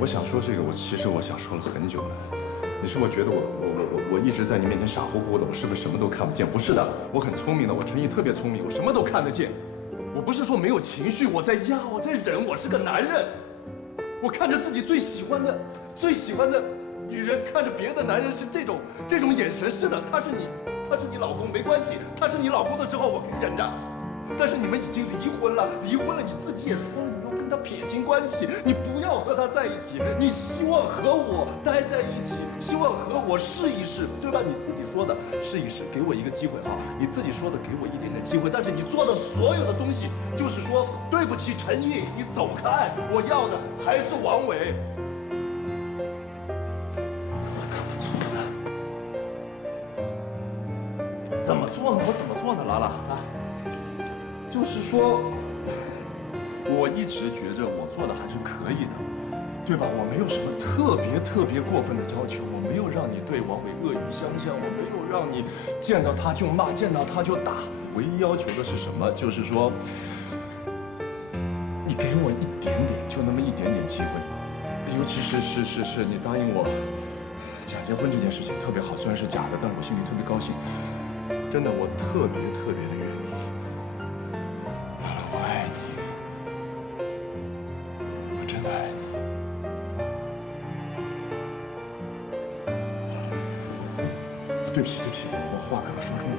我想说这个，其实我想说了很久了。你说我觉得我一直在你面前傻乎乎的，我是不是什么都看不见？不是的，我很聪明的，我陈毅特别聪明，我什么都看得见。我不是说没有情绪，我在压，我在忍，我是个男人。我看着自己最喜欢的女人，看着别的男人是这种眼神。是的，他是你老公没关系，他是你老公的时候我可以忍着。但是你们已经离婚了，你自己也说了，你要跟他撇清关系，你不要和他在一起，你希望和我待在一起，希望和我试一试，对吧？你自己说的试一试，给我一个机会哈，你自己说的给我一点点机会，但是你做的所有的东西，就是说对不起陈毅，你走开，我要的还是王伟。我怎么做呢？怎么做呢？我怎么做呢？拉拉啊！就是说，我一直觉着我做的还是可以的，对吧？我没有什么特别过分的要求，我没有让你对王伟恶语相向，我没有让你见到他就骂，见到他就打。唯一要求的是什么？就是说，你给我一点点，就那么一点点机会，尤其是你答应我假结婚这件事情特别好，虽然是假的，但是我心里特别高兴。真的，我特别的愿意。对不起，我话可能说重了。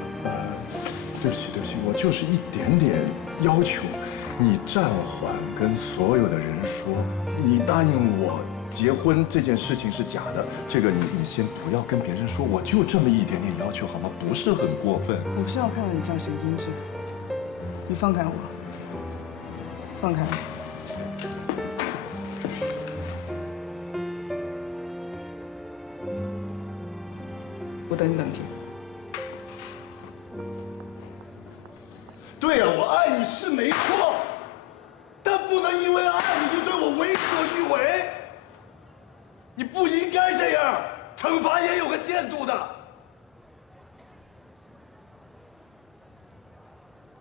对不起，我就是一点点要求，你暂缓跟所有的人说，你答应我结婚这件事情是假的，这个你先不要跟别人说，我就这么一点点要求好吗？不是很过分。我不是要看到你这样神经质，你放开我，放开我。我等你2天。对呀，我爱你是没错，但不能因为爱你就对我为所欲为。你不应该这样，惩罚也有个限度的。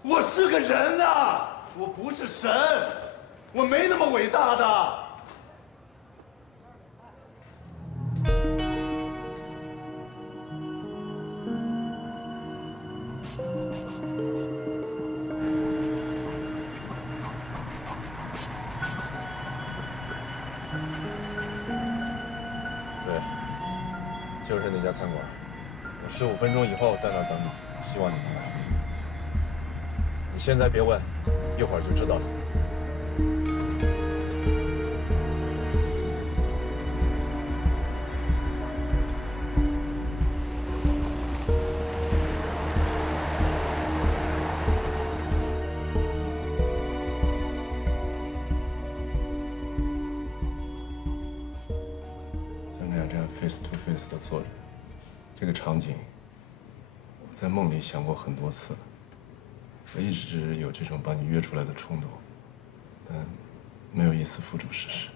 我是个人呐，我不是神，我没那么伟大的。就是那家餐馆，我15分钟以后在那儿等你，希望你能来。你现在别问，一会儿就知道了。咱们俩这样 face to face 的坐着。这个场景，我在梦里想过很多次了。我一直有这种把你约出来的冲动，但没有一丝付诸实施。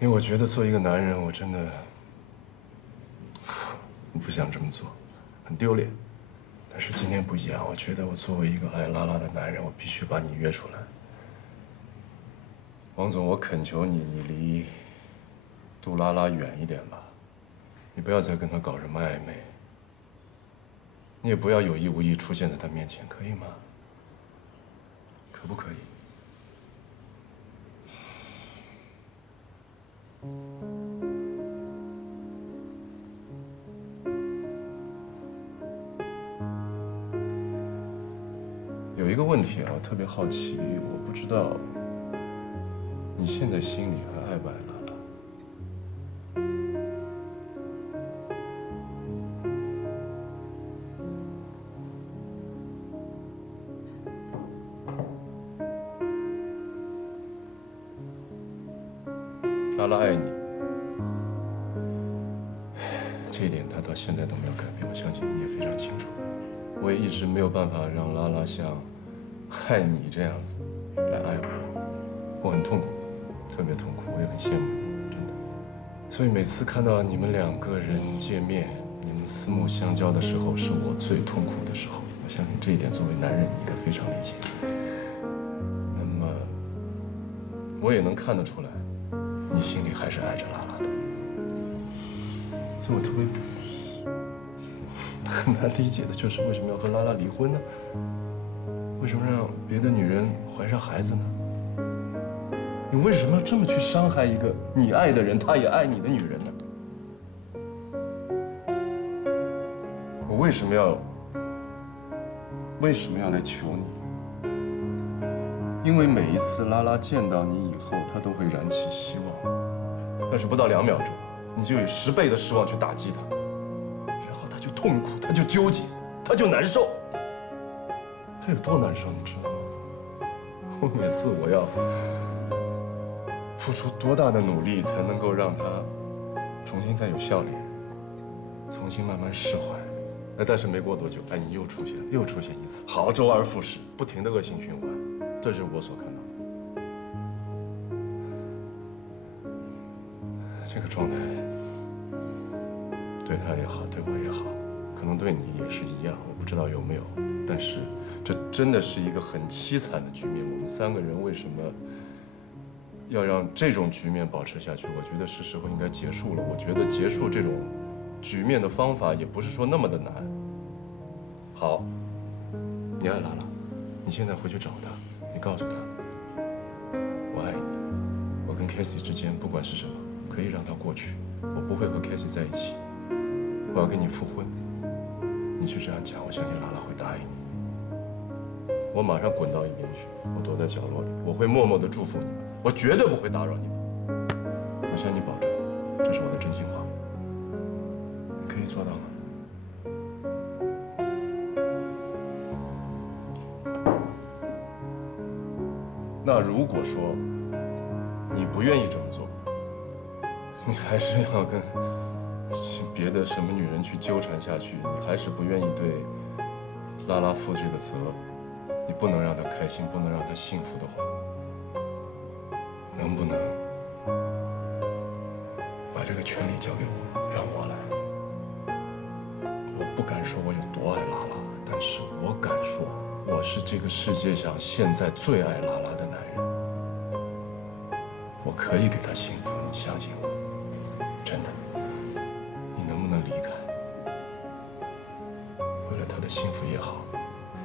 因为我觉得做一个男人，我真的我不想这么做，很丢脸。但是今天不一样，我觉得我作为一个爱拉拉的男人，我必须把你约出来。王总，我恳求你，你离杜拉拉远一点吧。你不要再跟他搞什么暧昧，你也不要有意无意出现在他面前，可以吗？可不可以？有一个问题啊，我特别好奇，我不知道你现在心里还爱不爱拉拉？拉拉爱你，这一点他到现在都没有改变，我相信你也非常清楚。我也一直没有办法让拉拉像爱你这样子来爱我，我很痛苦，特别痛苦，我也很羡慕，真的。所以每次看到你们2个人见面，你们四目相交的时候，是我最痛苦的时候。我相信这一点，作为男人，你应该非常理解。那么，我也能看得出来。你你心里还是爱着拉拉的。所以我特别很难理解的就是为什么要和拉拉离婚呢？为什么让别的女人怀上孩子呢？你为什么要这么去伤害一个你爱的人，他也爱你的女人呢？我为什么要来求你？因为每一次拉拉见到你以后，她都会燃起希望，但是不到2秒钟，你就以10倍的失望去打击她，然后她就痛苦，她就纠结，她就难受。她有多难受，你知道吗？我每次我要付出多大的努力，才能够让她重新再有笑脸，重新慢慢释怀。但是没过多久，你又出现一次，好，周而复始，不停的恶性循环，这是我所看到的。这个状态，对他也好，对我也好，可能对你也是一样，我不知道有没有，但是这真的是一个很凄惨的局面。我们3个人为什么要让这种局面保持下去？我觉得是时候应该结束了。我觉得结束这种局面的方法也不是说那么的难。好，你爱拉拉，你现在回去找她，你告诉她，我爱你，我跟 Cassie 之间不管是什么，可以让它过去，我不会和 Cassie 在一起，我要跟你复婚。你去这样讲，我相信拉拉会答应你。我马上滚到一边去，我躲在角落里，我会默默地祝福你们，我绝对不会打扰你们。我向你保证，这是我的真心话。你可以做到吗？那如果说你不愿意这么做，你还是要跟别的什么女人去纠缠下去，你还是不愿意对拉拉负这个责，你不能让她开心，不能让她幸福的话，能不能把这个权利交给我，让我来？我不敢说我有多爱拉拉，但是我敢说，我是这个世界上现在最爱拉拉的男人。我可以给她幸福，你相信我，真的。你能不能离开？为了她的幸福也好，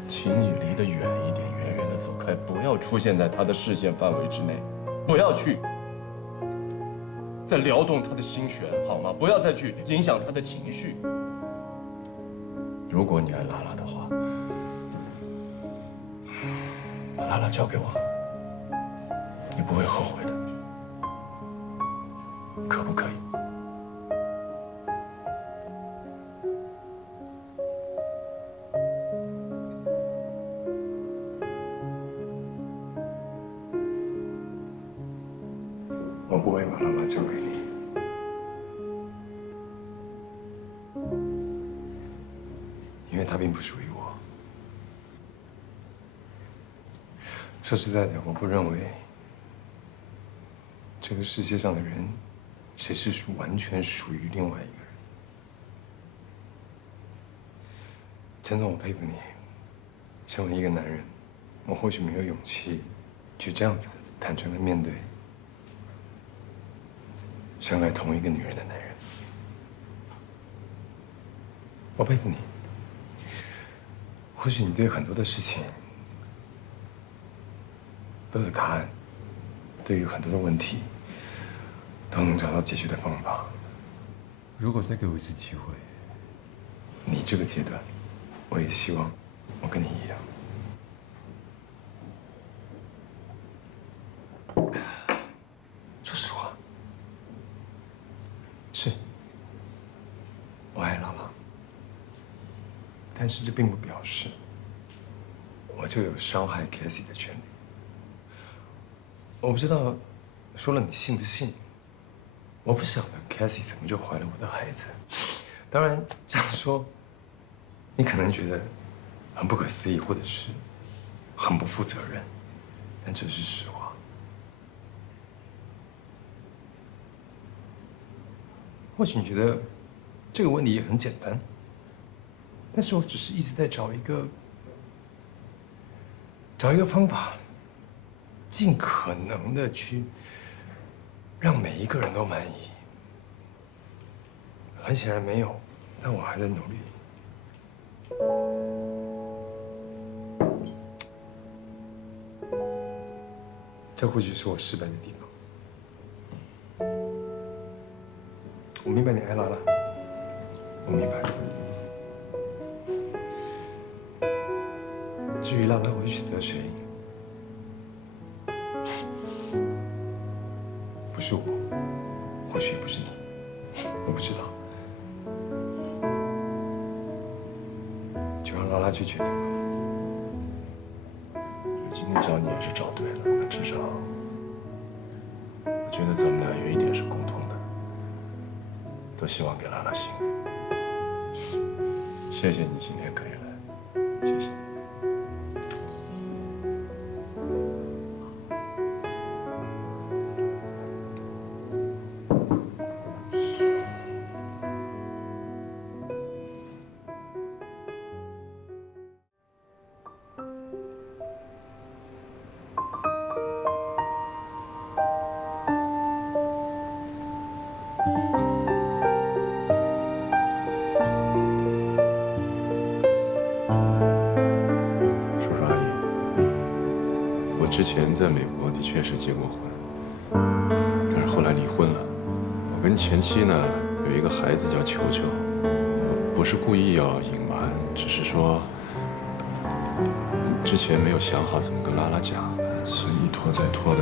请你离得远一点，远远地走开，不要出现在她的视线范围之内，不要去再撩动她的心弦，好吗？不要再去影响她的情绪。如果你爱拉拉的话，把拉拉交给我，你不会后悔的，可不可以？我不会把拉拉交给你。因为它并不属于我。说实在的，我不认为这个世界上的人，谁是完全属于另外一个人。陈总，我佩服你。身为一个男人，我或许没有勇气去这样子坦诚地面对深爱同一个女人的男人。我佩服你。或许你对很多的事情都有答案，对于很多的问题都能找到解决的方法。如果再给我一次机会，你这个阶段，我也希望我跟你一样。说实话，是，我爱拉拉。但是这并不表示我就有伤害 Cassie 的权利。我不知道说了你信不信。我不晓得 Cassie 怎么就怀了我的孩子。当然这样说，你可能觉得很不可思议，或者是很不负责任，但这是实话。或许你觉得这个问题也很简单。但是我只是一直在找一个方法，尽可能的去让每一个人都满意。很显然没有，但我还在努力。这或许是我失败的地方。我明白你爱拉拉，我明白。至于拉拉会选择谁，不是我，或许也不是你，我不知道。就让拉拉去决定吧。今天找你也是找对了，那至少，我觉得咱们俩有一点是共同的，都希望给拉拉幸福。谢谢你今天可以来，谢谢。之前在美国的确是结过婚，但是后来离婚了。我跟前妻呢有一个孩子叫球球，我不是故意要隐瞒，只是说之前没有想好怎么跟拉拉讲，所以一拖再拖的。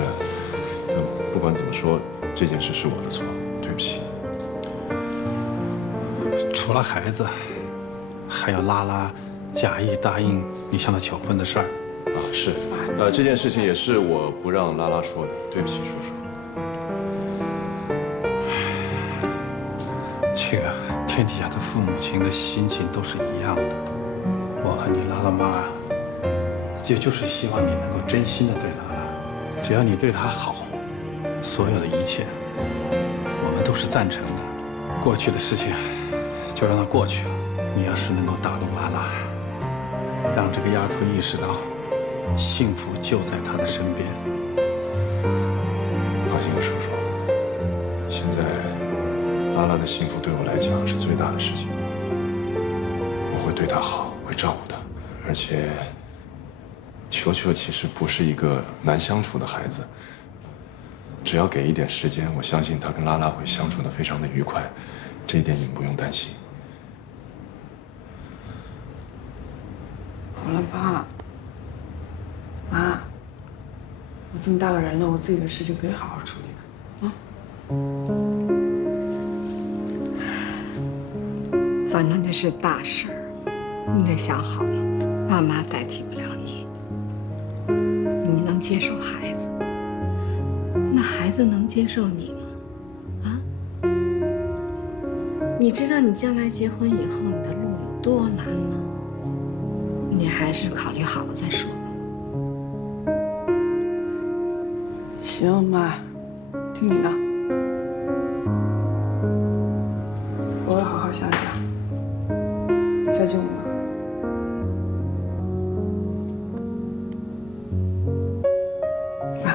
但不管怎么说，这件事是我的错，对不起。除了孩子，还有拉拉假意答应你向他求婚的事儿。啊，是，这件事情也是我不让拉拉说的，对不起，叔叔。这个天底下的父母亲的心情都是一样的。我和你拉拉妈，就是希望你能够真心的对拉拉，只要你对她好，所有的一切，我们都是赞成的。过去的事情就让它过去了。你要是能够打动拉拉，让这个丫头意识到幸福就在她的身边。放心吧，叔叔。现在拉拉的幸福对我来讲是最大的事情。我会对她好，会照顾她，而且球球其实不是一个难相处的孩子。只要给一点时间，我相信他跟拉拉会相处得非常的愉快，这一点你们不用担心。好了，爸妈，我这么大个人了，我自己的事情可以好好处理啊。反正这是大事儿，你得想好了，爸妈代替不了你。你能接受孩子，那孩子能接受你吗？啊？你知道你将来结婚以后，你的路有多难吗？你还是考虑好了再说吧。行，妈，听你的，我会好好想想。相信我吗？妈。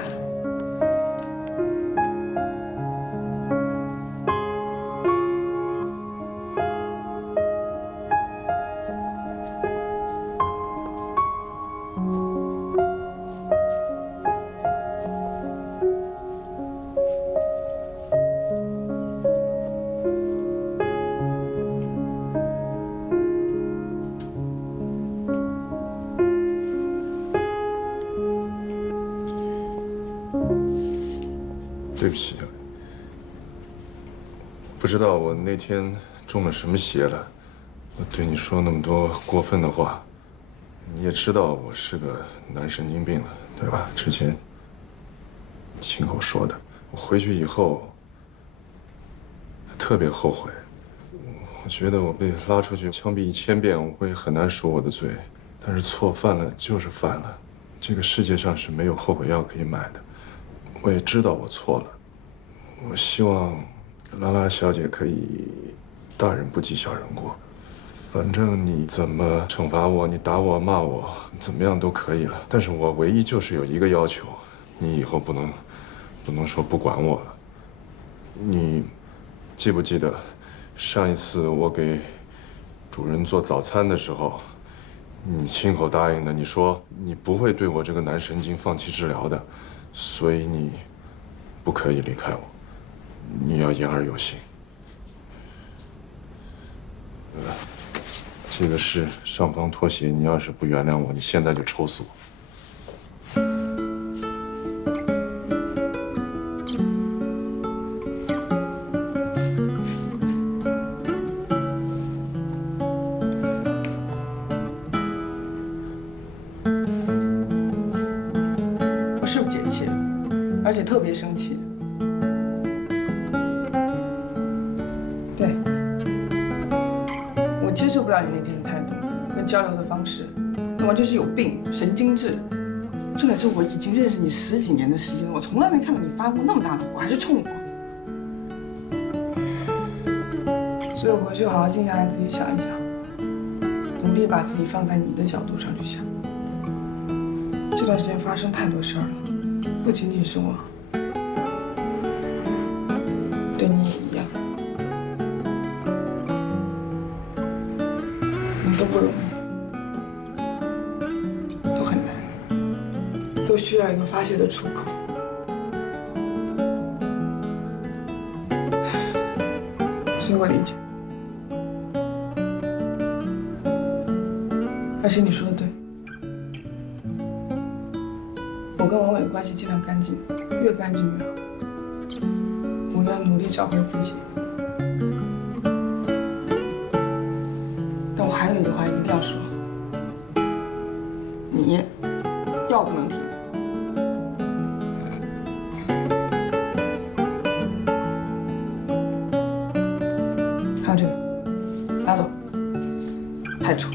对不起，不知道我那天中了什么邪了，我对你说那么多过分的话。你也知道我是个男神经病了，对吧？之前亲口说的。我回去以后特别后悔，我觉得我被拉出去枪毙1000遍，我会很难赎我的罪。但是错犯了就是犯了，这个世界上是没有后悔药可以买的。我也知道我错了，我希望拉拉小姐可以大人不计小人过。反正你怎么惩罚我，你打我骂我，怎么样都可以了。但是我唯一就是有一个要求，你以后不能说不管我了。记不记得上一次我给主人做早餐的时候，你亲口答应的，你说你不会对我这个男神经放弃治疗的，所以你不可以离开我，你要言而有信。这个是尚方拖鞋，你要是不原谅我，你现在就抽死我。我是不解气，而且特别生气。对，我接受不了你那天的态度跟交流的方式，你完全是有病，神经质。重点是我已经认识你10几年的时间了，我从来没看到你发过那么大的火，还是冲我。所以我回去好好静下来，自己想一想，努力把自己放在你的角度上去想。这段时间发生太多事儿了，不仅仅是我，对你也一样，我们都不容易，都很难，都需要一个发泄的出口。所以我理解，而且你说的对。我跟王伟的关系尽量干净，越干净越好。我要努力找回自己。但我还有一句话一定要说：你药不能停。还有这个，拿走，太丑。